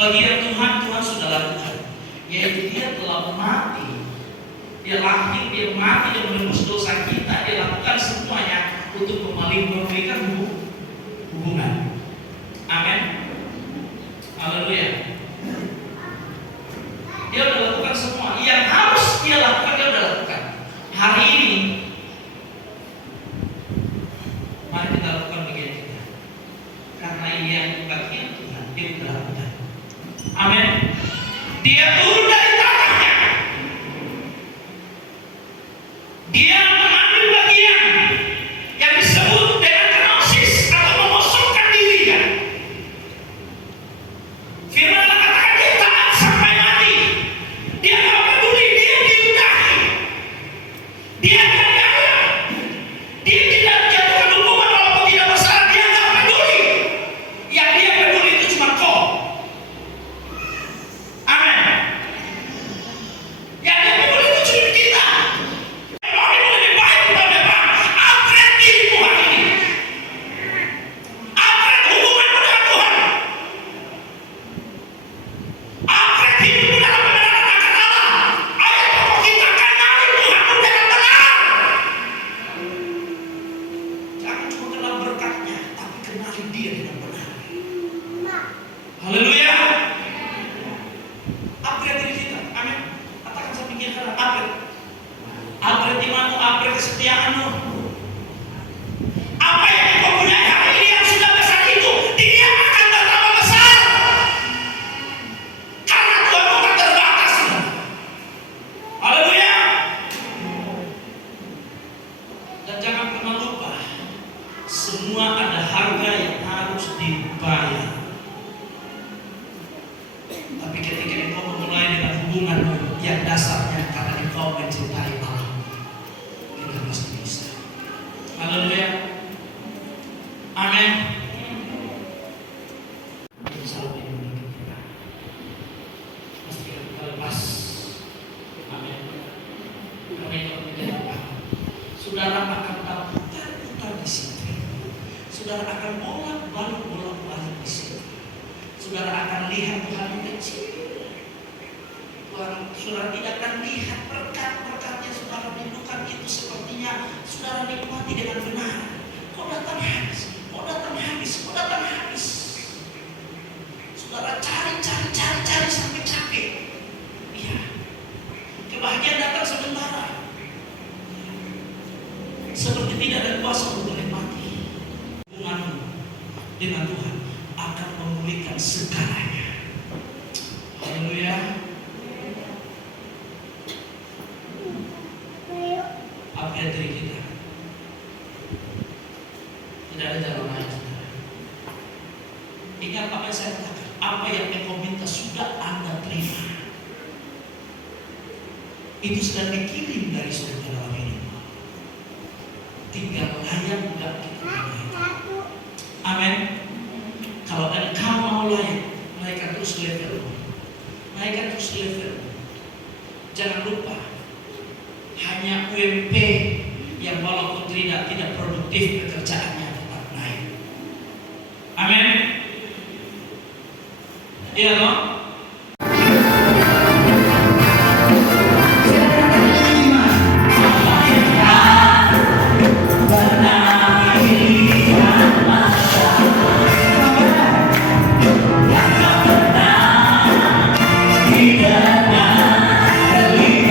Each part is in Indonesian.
Bagi yang Tuhan, Tuhan sudah lakukan, yaitu Dia telah mati, Dia lahir, Dia mati, Dia menembus dosa kita. Dia lakukan semuanya untuk memulihkan hubungan. Amin. Haleluya. Dia sudah lakukan semua yang harus Dia lakukan, Dia sudah lakukan. Hari ini mari kita lakukan bagian kita, karena ini yang bagian Tuhan, Dia sudah lakukan. Amin. Dia turun dari tangannya, Dia mengambil bagian yang disebut dengan kenosis atau mengosongkan diri kan. Firman katakan Dia taat sampai mati. Dia tidak peduli, Dia diludahi, Dia tidak dianggap, Dia tidak jatuhkan hukuman walaupun tidak bersalah. Dia tidak peduli. Yang Dia peduli itu cuma kau. Amin. Yang Dia peduli itu cuma kita. Orang yang lebih baik daripada Bang. Upgrade dirimu hari ini. Upgrade hubunganmu dengan Tuhan. Upgrade hidupmu dalam kebenaran akan Allah. Ayo pokok kita kenali Tuhanmu dengan benar. Jangan cuma kenal berkatnya, tapi kenali Dia dengan benar. Haleluya. Upgrade diri kita. Amin. Katakan saya pikirkan upgrade. Upgrade imanmu, upgrade kesetiaanmu. Apa yang kau punya hari ini yang sudah besar itu, dia akan bertambah besar. Karena Tuhan bukan terbatas. Haleluya. Dan jangan pernah lupa, semua ada harga yang harus dibayar. Tapi ketika engkau memulai dengan hubunganmu yang dasarnya karena engkau mencintai Allah, kita pasti bisa. Haleluya. Amin. Sampai ini kita pasti kita lepas. Amin. Karena itu menjadi apa? Saudara akan putar-putar di situ. Saudara akan bolak-balik di situ. Saudara akan lihat Tuhan yang kecil. Saudara tidak akan lihat berkat-berkatnya saudara rindukan itu sepertinya saudara nikmati dengan benar. Kok datang habis? Kok datang habis? Kok datang habis? Saudara cari sampai capek. Iya. Kebahagiaan datang sementara. Seperti tidak ada kuasa untuk menikmati. Hubunganmu dengan Tuhan akan memulihkan segalanya. Haleluya. Upgrade diri kita. Tidak ada jalan lain, saudara. Ingat apa yang saya katakan. Apa yang engkau minta sudah Anda terima. Itu sedang dikirim dari surga dalam hidupmu. Tinggal layak enggak kita terima. Amin. Kalau engkau mau layak, naikkan terus level. Naikkan terus level. Jangan lupa, hanya UMP yang walaupun tidak produktif pekerjaannya tetap naik. Amin. Iya toh? Di dalam hati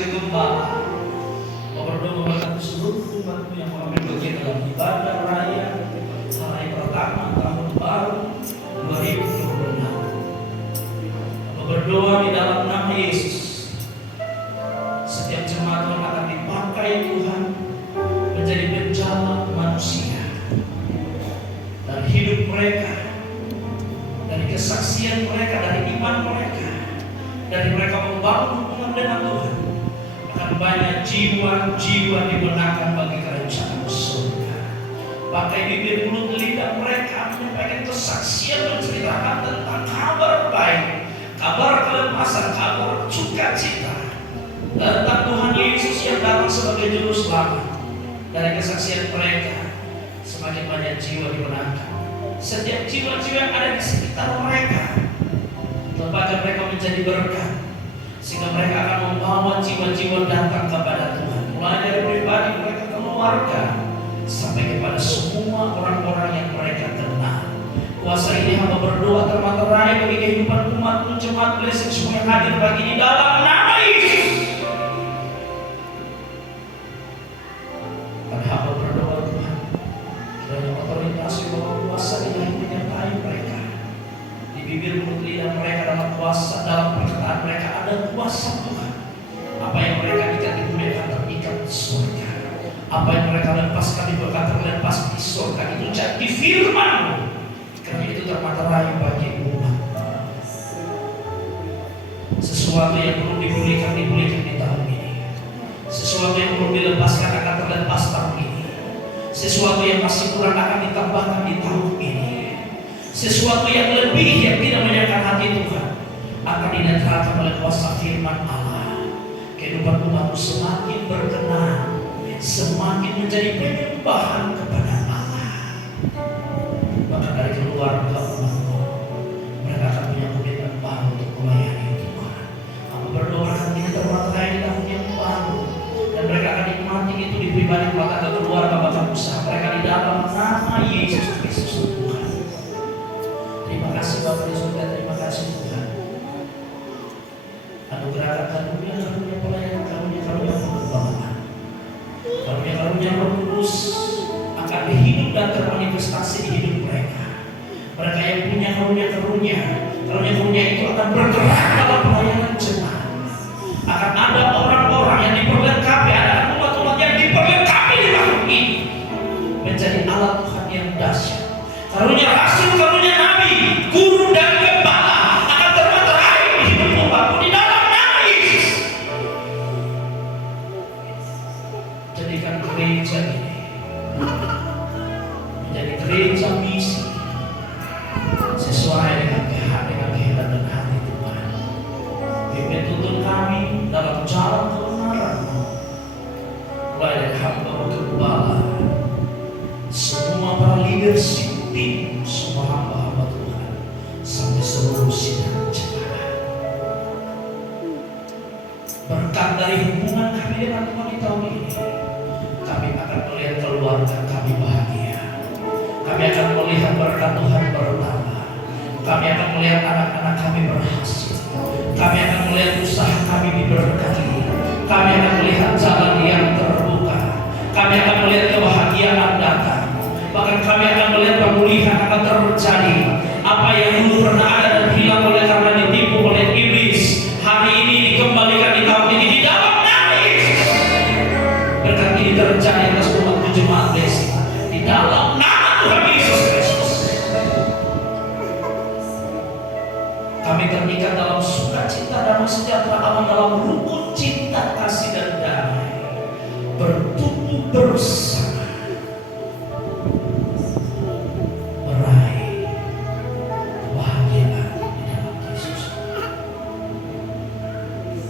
sebagai gembala. Berdoa memberkati seluruh umatmu yang mengambil bagian dalam ibadah raya hari pertama tahun baru 2026. Berdoa di dalam nama Yesus, setiap jemaat Tuhan akan dipakai Tuhan menjadi bencana manusia dari hidup mereka, dari kesaksian mereka, dari iman mereka, dari mereka membangun hubungan dengan Tuhan. Akan banyak jiwa-jiwa dimenangkan bagi kerajaan surga. Pakai bibir, mulut, lidah mereka menyampaikan kesaksian, menceritakan tentang kabar baik, kabar kelepasan, kabar sukacita tentang Tuhan Yesus yang datang sebagai juru selamat. Dari kesaksian mereka, semakin banyak jiwa dimenangkan. Setiap jiwa-jiwa yang ada di sekitar mereka, tempatkan mereka menjadi berkat, sehingga mereka akan membawa jiwa-jiwa datang kepada Tuhan. Mulai dari pribadi mereka, keluarga, sampai kepada semua orang-orang yang mereka kenal. Kuasa ini hamba berdoa termaterai bagi kehidupan umat jemaat blessing semua yang hadir pagi ini dalam nama Yesus. Kami hamba berdoa Tuhan, kiranya otoritas bahwa kuasa ilahi menyertai mereka. Di bibir, mulut, lidah mereka, dalam kuasa, dalam perkataan mereka ada kuasa Tuhan. Apa yang mereka ikat di bumi akan terikat di surga. Apa yang mereka lepaskan di bumi akan terlepas di surga. Itu jadi firman. Karena itu termaterai bagi umat. Sesuatu yang belum dipulihkan di tahun ini. Sesuatu yang belum dilepaskan akan terlepas tahun ini. Sesuatu yang masih kurang akan ditambahkan di tahun ini. Sesuatu yang lebih yang tidak menyenangkan hati Tuhan akan dinetralkan oleh kuasa firman Allah. Kehidupan umatmu semakin berkenan, semakin menjadi penyembahan kepada Allah. Maka dari keluarga umatmu, mereka akan punya komitmen baru untuk melayani Tuhan. Aku berdoa akan kita termaterai di tahun yang baru, dan mereka akan nikmati itu di pribadi, rumah tangga, keluarga, bahkan usaha mereka di dalam nama Yesus Kristus Tuhan. Terima kasih Bapa di surga, terima kasih Tuhan. Anugerahkan karunia pelayanan, karunia pengembangan, karunia Roh Kudus akan hidup dan termanifestasi di hidup mereka. Mereka yang punya karunia itu akan bergerak dalam pelayanan jemaat. Akan ada orang-orang yang diperlengkapi, ada umat-umat yang diperlengkapi di tahun ini menjadi alat Tuhan yang dahsyat. Karunia rasul, karunia nabi, guru dan gembala akan termaterai di hidup umatmu di dalam nama Yesus. Jadikan gereja ini menjadi gereja misi sesuai dengan kehendak dan hati Tuhan. Pimpin tuntun kami dalam jalan kebenaran-Mu, mulai dari hamba gembala, semua para leadership tim, semua hamba-hamba Tuhan, sampai seluruh sidang jemaat. Berkat dari hubungan kami dengan Tuhan di tahun ini, kami akan melihat keluarga kami bahagia. Kami akan melihat berkat Tuhan bertambah. Kami akan melihat anak-anak kami berhasil. Kami akan melihat usaha kami diberkati. Kami akan melihat jalan yang terbuka. Kami akan melihat kebahagiaan datang. Bahkan kami akan melihat pemulihan akan terjadi. Apa yang dulu pernah ada dan hilang oleh karena ditipu oleh iblis, hari ini dikembalikan di tahun ini di dalam nama Yesus. Berkat ini terjadi atas umat jemaat blessing di dalam nama Tuhan Yesus Kristus. Kami terikat dalam sukacita dan sejahtera Allah, dalam rukun cinta, kasih dan damai, bertumbuh bersama, meraih kebahagiaan di dalam Yesus.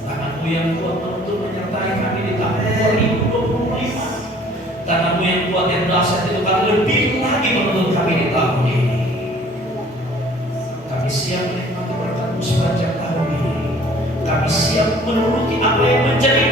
Tangan-Mu yang kuat menuntun menyertai kami di tahun 2025. Tangan-Mu yang kuat yang dahsyat itu akan lebih lagi menuntun kami di tahun ini. Kami siap menikmati berkat-Mu sepanjang tahun ini. Kami siap menuruti apa yang menjadi